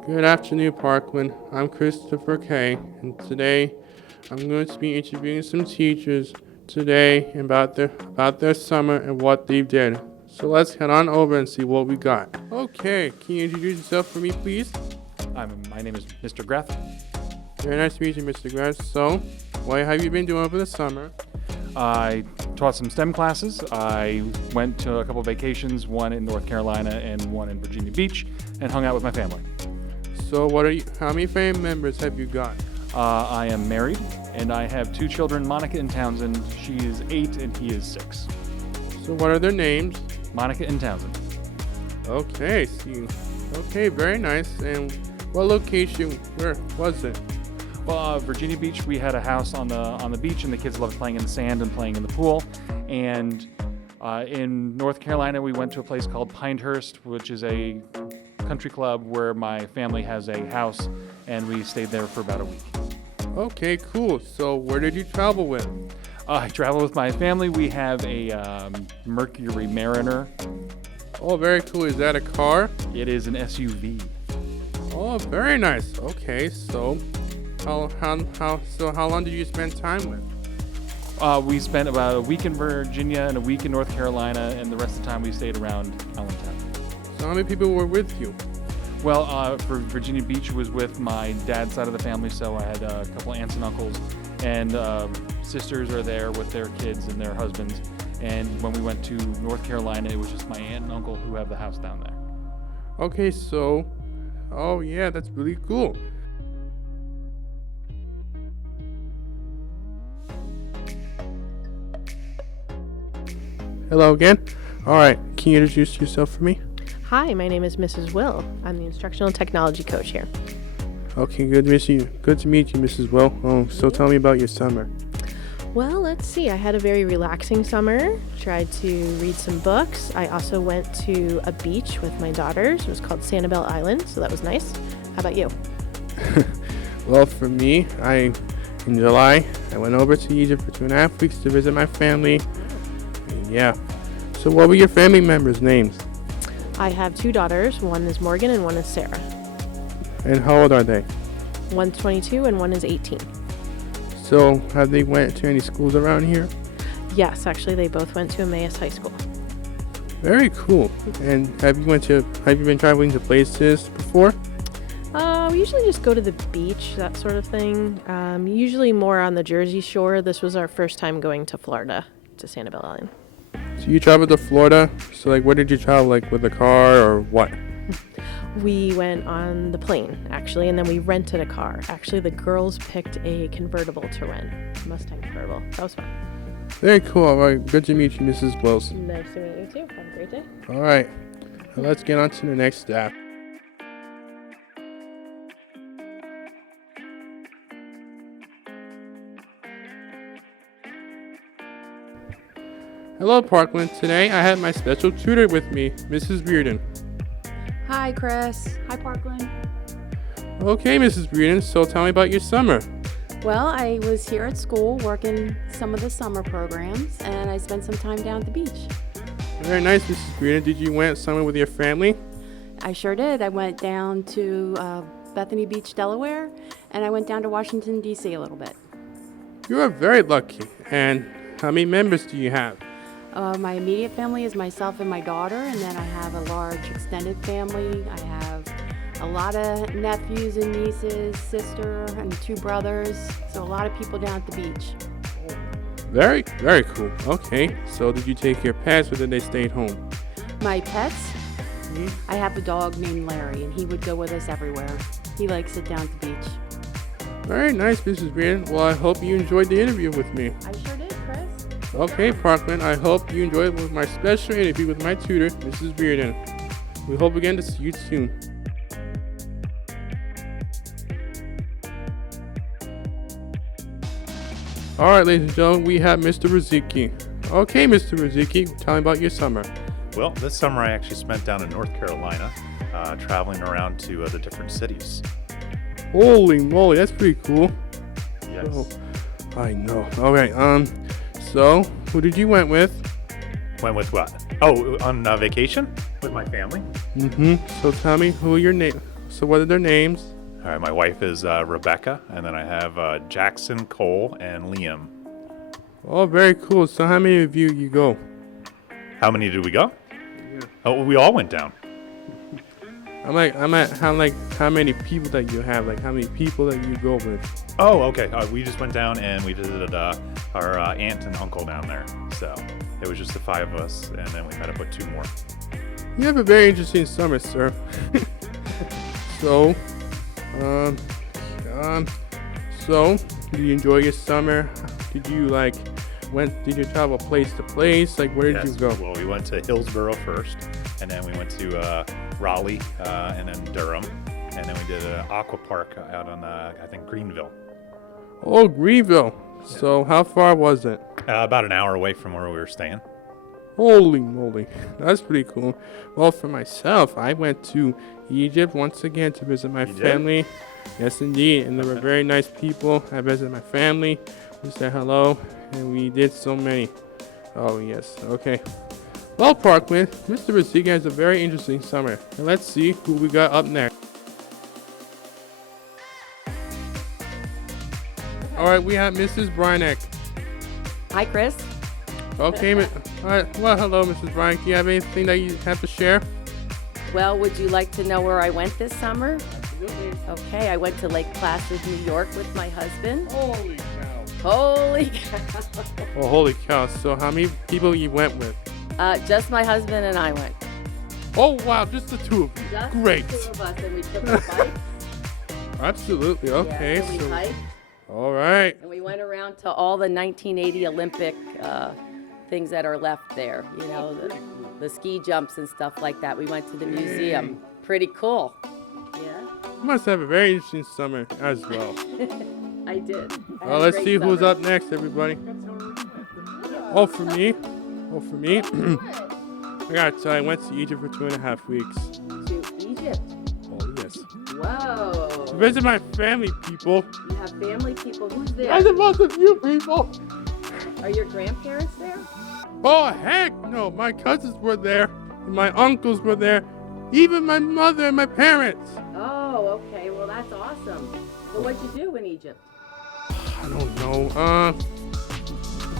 Good afternoon, Parkland. I'm Christopher K. And today I'm going to be interviewing some teachers today about their summer and what they did. So let's head on over and see what we got. Okay, can you introduce yourself for me, please? My name is Mr. Greff. Very nice to meet you, Mr. Grass. So, what have you been doing over the summer? I taught some STEM classes. I went to a couple of vacations, one in North Carolina and one in Virginia Beach, and hung out with my family. So, how many family members have you got? I am married, and I have two children, Monica and Townsend. She is 8 and he is 6. So, what are their names? Monica and Townsend. Okay, okay, very nice. And what location, where was it? Well, Virginia Beach, we had a house on the beach, and the kids loved playing in the sand and playing in the pool. And in North Carolina, we went to a place called Pinehurst, which is a country club where my family has a house, and we stayed there for about a week. Okay, cool. So where did you travel with? I travel with my family. We have a Mercury Mariner. Oh, very cool. Is that a car? It is an SUV. Oh, very nice. Okay, so how long did you spend time with? We spent about a week in Virginia and a week in North Carolina, and the rest of the time we stayed around Allentown. So how many people were with you? Well, for Virginia Beach was with my dad's side of the family, so I had a couple aunts and uncles, and sisters are there with their kids and their husbands. And when we went to North Carolina, it was just my aunt and uncle who have the house down there. Okay, so, oh yeah, that's really cool. Hello again. All right, can you introduce yourself for me? Hi, my name is Mrs. Will. I'm the instructional technology coach here. Okay, good to meet you. Good to meet you, Mrs. Will. So tell me about your summer. Well, let's see. I had a very relaxing summer. Tried to read some books. I also went to a beach with my daughters. It was called Sanibel Island, so that was nice. How about you? Well, for me, in July, I went over to Egypt for 2.5 weeks to visit my family. And yeah. So what were your family members' names? I have two daughters. One is Morgan and one is Sarah. And how old are they? One's 22 and one is 18. So have they went to any schools around here? Yes, actually, they both went to Emmaus High School. Very cool. And have you been traveling to places before? We usually just go to the beach, that sort of thing. Usually more on the Jersey Shore. This was our first time going to Florida, to Sanibel Island. So you traveled to Florida. So where did you travel? With a car or what? We went on the plane, actually, and then we rented a car. Actually, the girls picked a convertible to rent, Mustang convertible. That was fun. Very cool. All right, good to meet you, Mrs. Wills. Nice to meet you too. Have a great day. All right, now let's get on to the next step. Hello, Parkland. Today I have my special tutor with me, Mrs. Reardon. Hi, Chris. Hi, Parkland. Okay, Mrs. Reardon, so tell me about your summer. Well, I was here at school working some of the summer programs, and I spent some time down at the beach. Very nice, Mrs. Reardon. Did you went somewhere with your family? I sure did. I went down to Bethany Beach, Delaware, and I went down to Washington, D.C. a little bit. You are very lucky. And how many members do you have? My immediate family is myself and my daughter, and then I have a large extended family. I have a lot of nephews and nieces, sister, and 2 brothers, so a lot of people down at the beach. Very, very cool. Okay, so did you take your pets or did they stay at home? My pets? I have a dog named Larry, and he would go with us everywhere. He likes it down at the beach. Very nice, Mrs. Reardon. Well, I hope you enjoyed the interview with me. I sure did, Chris. Okay, Parkland, I hope you enjoyed my special interview with my tutor, Mrs. Reardon. We hope again to see you soon. All right, ladies and gentlemen, we have Mr. Riziki. Okay, Mr. Riziki, tell me about your summer. Well, this summer I actually spent down in North Carolina, traveling around to the different cities. Holy moly, that's pretty cool. Yes. Oh, I know. All right, so who did you went with? Went with what? Oh, on vacation with my family. So tell me who your name. So what are their names? All right, my wife is Rebecca, and then I have Jackson, Cole, and Liam. Oh, very cool. So how many of you go? How many did we go? Oh, we all went down. I'm at how many people that you have? Like how many people that you go with? Oh, okay. We just went down and we visited our aunt and uncle down there. So it was just the 5 of us, and then we had to put 2 more. You have a very interesting summer, sir. So, so did you enjoy your summer? Did you did you travel place to place? Like where did you go? Well, we went to Hillsborough first, and then we went to Raleigh, and then Durham, and then we did an aqua park out on I think Greenville. Oh, Greenville. So how far was it? About an hour away from where we were staying. Holy moly, that's pretty cool. Well, for myself, I went to Egypt once again to visit my family. Yes, indeed, and they were very nice people. I visited my family, we said hello, and we did so many. Oh yes, okay. Well, Parkland, Mr. Rosiga has a very interesting summer, and let's see who we got up next. All right, we have Mrs. Brynick. Hi, Chris. Okay, all right. Well, hello, Mrs. Brynick. Do you have anything that you have to share? Well, would you like to know where I went this summer? Absolutely. Okay, I went to Lake Placid, New York with my husband. Holy cow. Holy cow. Oh, holy cow. So how many people you went with? Just my husband and I went. Oh, wow, just the 2 of you. Just Great. the 2 of us, and we took our bikes. Absolutely, okay. Yeah, and we So, hiked, all right. and we went around to all the 1980 Olympic things that are left there. You know, the ski jumps and stuff like that. We went to the museum. Pretty cool. Yeah, You must have a very interesting summer as well. I did. Well, let's see who's up next, everybody. Oh, for me? I gotta tell you, I went to Egypt for 2.5 weeks. To Egypt. Oh, yes. Whoa. To visit my family, people. You have family people. Who's there? As opposed to you people. Are your grandparents there? Oh, heck no. My cousins were there. And my uncles were there. Even my mother and my parents. Oh, okay. Well, that's awesome. So what'd you do in Egypt? I don't know.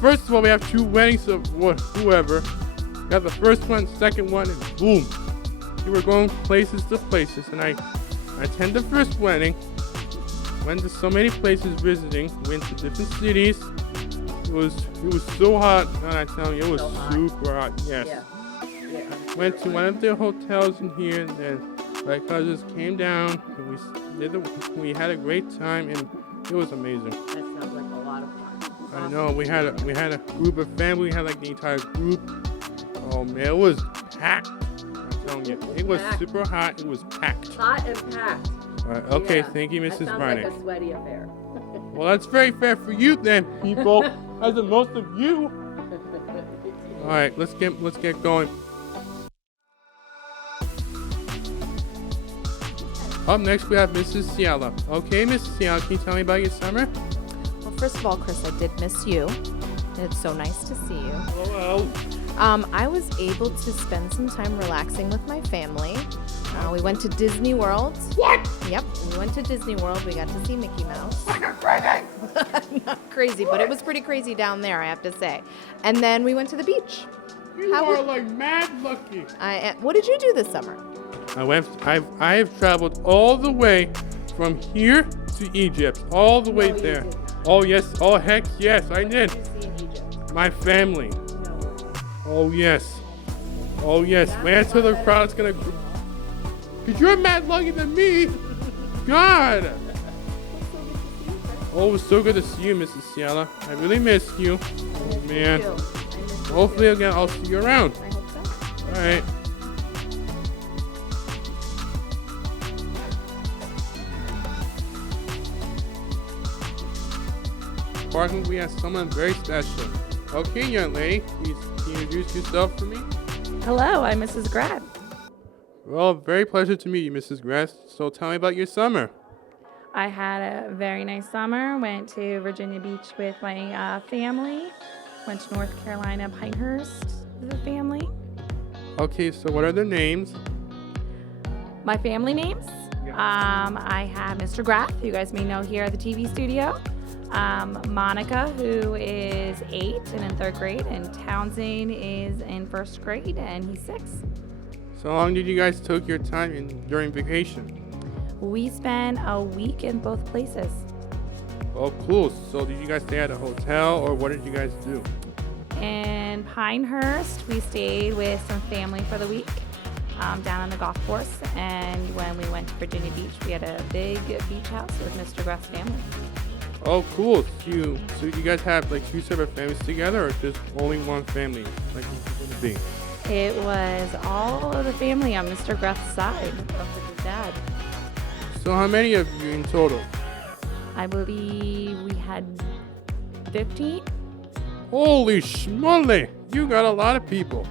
First of all, we have 2 weddings of whoever. We have the first one, second one, and boom. We were going places to places, and I attended the first wedding. Went to so many places visiting. Went to different cities. It was so hot. And I tell you, it was So hot. super hot. Yes. Yeah. Went to one of their hotels in here, and then my cousins came down, and we had a great time, and it was amazing. That sounds like a lot of fun. I know we had a group of family. We had like the entire group. Oh man, it was packed. I'm telling you, it was Packed. super hot. It was packed. Hot and packed. All right, okay, Yeah. thank you, That Mrs. sounds Brynick. like a sweaty affair. Well, that's very fair for you then, people, as in most of you. All right, let's get going. Up next, we have Mrs. Ciala. Okay, Mrs. Ciala, can you tell me about your summer? Well, first of all, Chris, I did miss you. And it's so nice to see you. Hello. I was able to spend some time relaxing with my family. We went to Disney World. What? Yep, we went to Disney World. We got to see Mickey Mouse. Not crazy, but it was pretty crazy down there, I have to say. And then we went to the beach. You How are was- like mad lucky. What did you do this summer? I have traveled all the way from here to Egypt, all the way No, you there. did not. Oh yes, oh heck yes, I did. What did you see in Egypt? My family. No. Oh yes. Oh yes. Wait until the crowd's gonna. Cause you're mad lucky than me. God. Oh, it was so good to see you, Mrs. Ciala. I really missed you. Oh man. Hopefully again, I'll see you around. I hope so. All right. Parkland, we have someone very special. Okay, young lady, please can you introduce yourself for me? Hello, I'm Mrs. Grad. Well, very pleasure to meet you, Mrs. Grass. So tell me about your summer. I had a very nice summer. Went to Virginia Beach with my family. Went to North Carolina, Pinehurst with the family. Okay, so what are their names? My family names? I have Mr. Graff, who you guys may know here at the TV studio. Monica, who is 8 and in 3rd grade, and Townsend is in 1st grade and he's 6. So how long did you guys take your time during vacation? We spent a week in both places. Oh, cool. So did you guys stay at a hotel or what did you guys do? In Pinehurst, we stayed with some family for the week down on the golf course. And when we went to Virginia Beach, we had a big beach house with Mr. Graff's family. Oh, cool. So you guys have like 2 separate families together or just only one family? Like it's going to be? It was all of the family on Mr. Graff's side of his dad. So how many of you in total? I believe we had 15. Holy schmoly! You got a lot of people.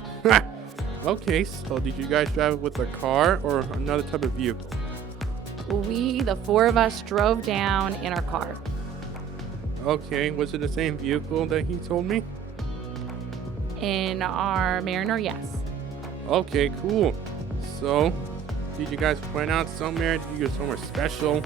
Okay, so did you guys drive with a car or another type of vehicle? We, the 4 of us, drove down in our car. Okay, was it the same vehicle that he told me? In our Mariner, yes. Okay, cool. So, did you guys went out somewhere? Did you go somewhere special?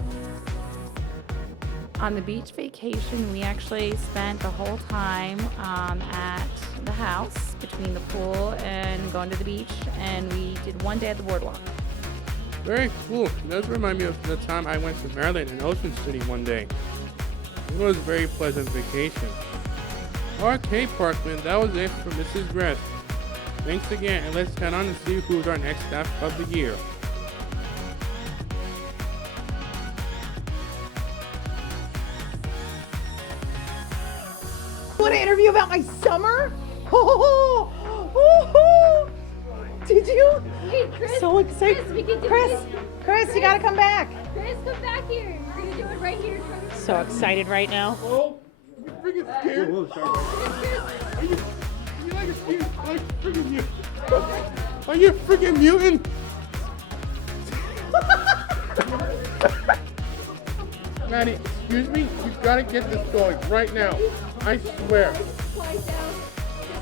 On the beach vacation, we actually spent the whole time at the house between the pool and going to the beach, and we did 1 day at the boardwalk. Very cool. It does remind me of the time I went to Maryland and Ocean City one day. It was a very pleasant vacation. Okay, Parkland, that was it for Mrs. Graff. Thanks again, and let's head on and see who's our next staff of the year. Want to interview about my summer? Did you? Wait, Chris. So excited. Chris, you gotta come back. Chris, come back here. We're gonna do it right here. So excited right now. Oh, you freaking scared? Are you a freaking mutant? Maddie, excuse me? You gotta get this going right now. I swear.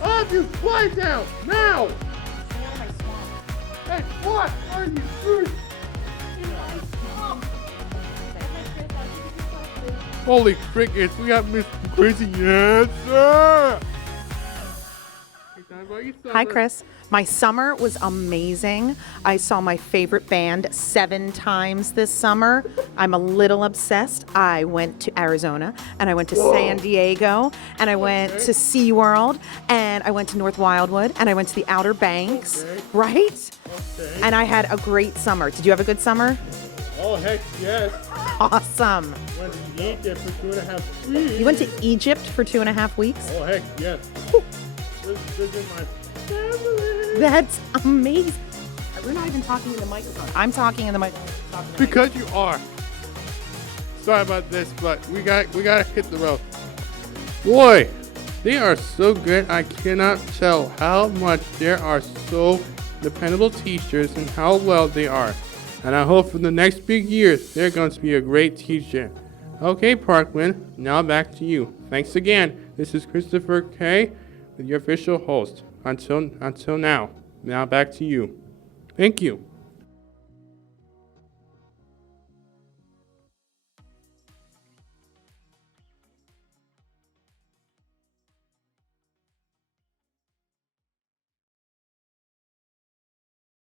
All of you, fly down now! Hey, what are you doing? Holy crickets, we got Mr. Crazy Answer! Hi, Chris. My summer was amazing. I saw my favorite band 7 times this summer. I'm a little obsessed. I went to Arizona, and I went to San Diego, and I went to SeaWorld, and I went to North Wildwood, and I went to the Outer Banks, right? And I had a great summer. Did you have a good summer? Oh, heck yes. Awesome. Went to Egypt for 2.5 weeks. You went to Egypt for 2.5 weeks? Oh, heck yes. Visit my family. That's amazing. We're not even talking in the microphone. I'm talking in the microphone. Because you are. Sorry about this, but we gotta hit the road. Boy, they are so good. I cannot tell how much there are so dependable teachers and how well they are. And I hope for the next big years, they're going to be a great teacher. Okay, Parkland, now back to you. Thanks again. This is Christopher K., your official host. Until now back to you. Thank you.